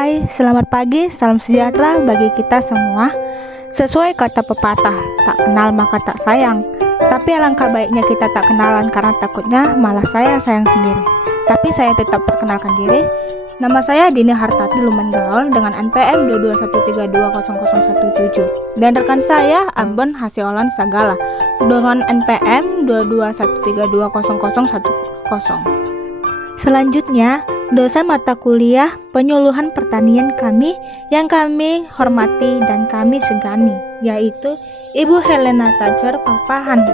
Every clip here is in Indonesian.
Hai, selamat pagi, salam sejahtera bagi kita semua. Sesuai kata pepatah, tak kenal maka tak sayang. Tapi alangkah baiknya kita tak kenalan karena takutnya malah sayang sendiri. Tapi saya tetap perkenalkan diri. Nama saya Dini Hartati Luman Gaul dengan NPM 2213200117 dan rekan saya Ambon Hasiolan Sagala dengan NPM 2213200110. Selanjutnya, dosen mata kuliah penyuluhan pertanian kami yang kami hormati dan kami segani, yaitu Ibu Helena Tajor Papahan.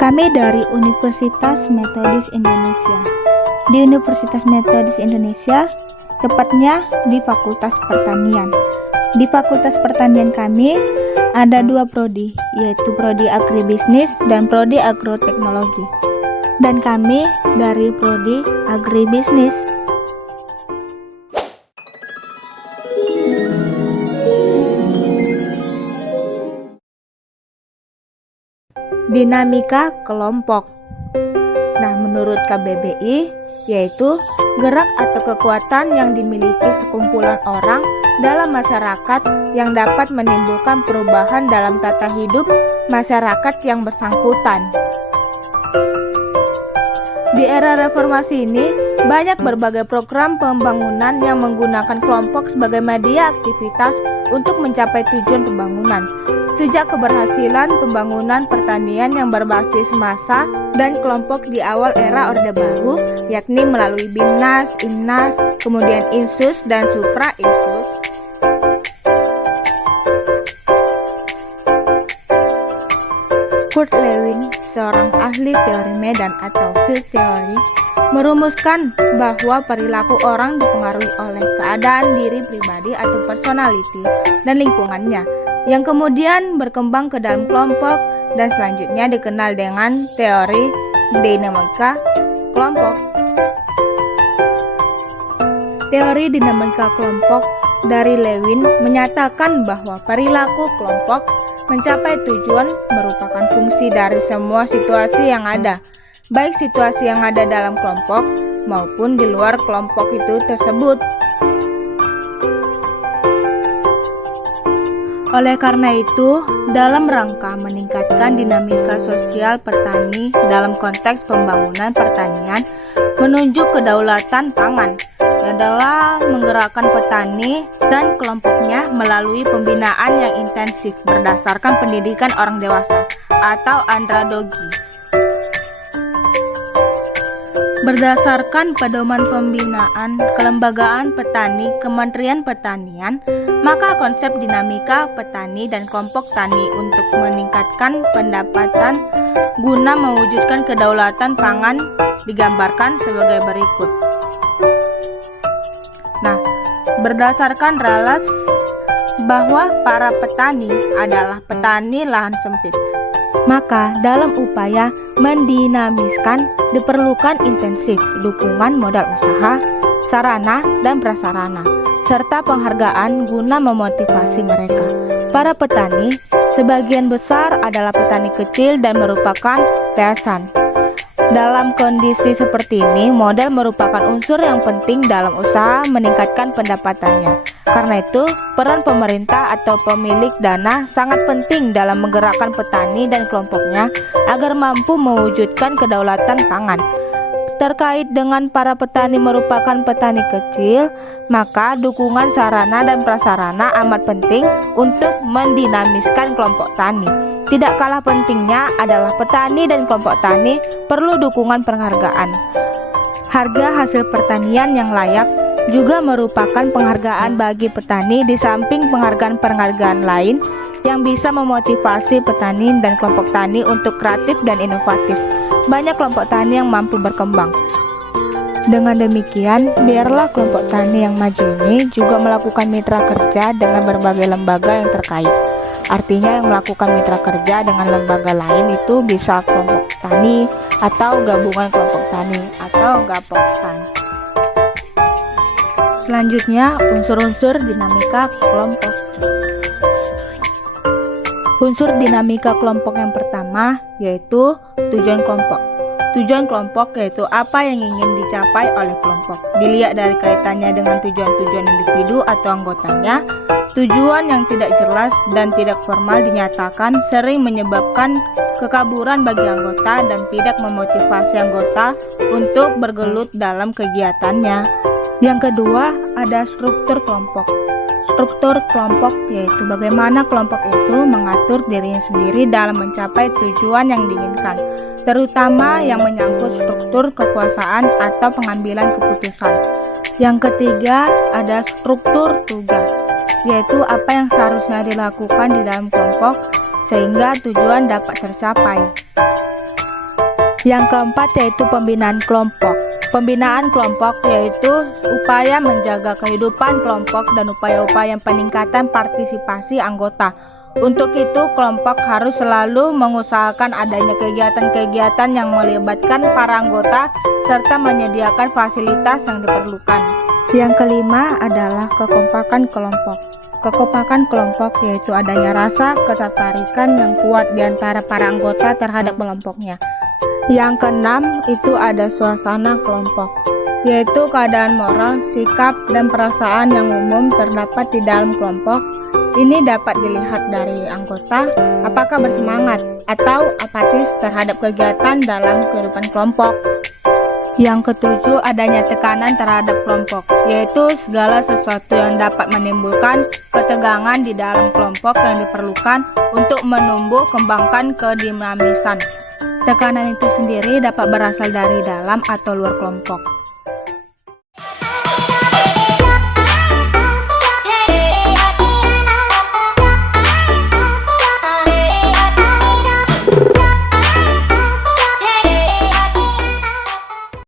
Kami dari Universitas Metodis Indonesia. Di Universitas Metodis Indonesia, tepatnya di Fakultas Pertanian. Di Fakultas Pertanian kami ada dua prodi, yaitu prodi Agribisnis dan prodi Agroteknologi. Dan kami dari prodi Agribisnis. Dinamika kelompok. Nah, menurut KBBI, yaitu gerak atau kekuatan yang dimiliki sekumpulan orang dalam masyarakat yang dapat menimbulkan perubahan dalam tata hidup masyarakat yang bersangkutan. Di era reformasi ini, banyak berbagai program pembangunan yang menggunakan kelompok sebagai media aktivitas untuk mencapai tujuan pembangunan. Sejak keberhasilan pembangunan pertanian yang berbasis massa dan kelompok di awal era Orde Baru, yakni melalui BIMNAS, IMNAS, kemudian INSUS dan Supra INSUS, Kurt Lewin, seorang ahli teori medan atau field theory, merumuskan bahwa perilaku orang dipengaruhi oleh keadaan diri pribadi atau personality dan lingkungannya, yang kemudian berkembang ke dalam kelompok dan selanjutnya dikenal dengan teori dinamika kelompok. Teori dinamika kelompok dari Lewin menyatakan bahwa perilaku kelompok mencapai tujuan merupakan fungsi dari semua situasi yang ada, baik situasi yang ada dalam kelompok maupun di luar kelompok itu tersebut. Oleh karena itu, dalam rangka meningkatkan dinamika sosial petani dalam konteks pembangunan pertanian menuju kedaulatan pangan, adalah menggerakkan petani dan kelompoknya melalui pembinaan yang intensif berdasarkan pendidikan orang dewasa atau andragogi. Berdasarkan pedoman pembinaan kelembagaan petani Kementerian Pertanian, maka konsep dinamika petani dan kelompok tani untuk meningkatkan pendapatan guna mewujudkan kedaulatan pangan digambarkan sebagai berikut. Nah, berdasarkan Rales bahwa para petani adalah petani lahan sempit, maka dalam upaya mendinamiskan diperlukan intensif dukungan modal usaha, sarana dan prasarana, serta penghargaan guna memotivasi mereka. Para petani sebagian besar adalah petani kecil dan merupakan peasan. Dalam kondisi seperti ini, modal merupakan unsur yang penting dalam usaha meningkatkan pendapatannya. Karena itu, peran pemerintah atau pemilik dana sangat penting dalam menggerakkan petani dan kelompoknya agar mampu mewujudkan kedaulatan pangan. Terkait dengan para petani merupakan petani kecil, maka dukungan sarana dan prasarana amat penting untuk mendinamiskan kelompok tani. Tidak kalah pentingnya adalah petani dan kelompok tani perlu dukungan penghargaan. Harga hasil pertanian yang layak juga merupakan penghargaan bagi petani di samping penghargaan-penghargaan lain yang bisa memotivasi petani dan kelompok tani untuk kreatif dan inovatif. Banyak kelompok tani yang mampu berkembang. Dengan demikian, biarlah kelompok tani yang maju ini juga melakukan mitra kerja dengan berbagai lembaga yang terkait. Artinya yang melakukan mitra kerja dengan lembaga lain itu bisa kelompok tani atau gabungan kelompok tani atau gapoktan. Selanjutnya, unsur-unsur dinamika kelompok. Unsur dinamika kelompok yang pertama yaitu tujuan kelompok. Tujuan kelompok yaitu apa yang ingin dicapai oleh kelompok. Dilihat dari kaitannya dengan tujuan-tujuan individu atau anggotanya. Tujuan yang tidak jelas dan tidak formal dinyatakan sering menyebabkan kekaburan bagi anggota dan tidak memotivasi anggota untuk bergelut dalam kegiatannya. Yang kedua, ada struktur kelompok. Struktur kelompok yaitu bagaimana kelompok itu mengatur dirinya sendiri dalam mencapai tujuan yang diinginkan, terutama yang menyangkut struktur kekuasaan atau pengambilan keputusan. Yang ketiga, ada struktur tugas, yaitu apa yang seharusnya dilakukan di dalam kelompok sehingga tujuan dapat tercapai. Yang keempat yaitu pembinaan kelompok. Pembinaan kelompok yaitu upaya menjaga kehidupan kelompok dan upaya-upaya peningkatan partisipasi anggota. Untuk itu, kelompok harus selalu mengusahakan adanya kegiatan-kegiatan yang melibatkan para anggota serta menyediakan fasilitas yang diperlukan. Yang kelima adalah kekompakan kelompok. Kekompakan kelompok yaitu adanya rasa ketertarikan yang kuat di antara para anggota terhadap kelompoknya. Yang keenam itu ada suasana kelompok, yaitu keadaan moral, sikap, dan perasaan yang umum terdapat di dalam kelompok. Ini dapat dilihat dari anggota apakah bersemangat atau apatis terhadap kegiatan dalam kehidupan kelompok. Yang ketujuh, adanya tekanan terhadap kelompok, yaitu segala sesuatu yang dapat menimbulkan ketegangan di dalam kelompok yang diperlukan untuk menumbuh kembangkan kedinamisan. Tekanan itu sendiri dapat berasal dari dalam atau luar kelompok.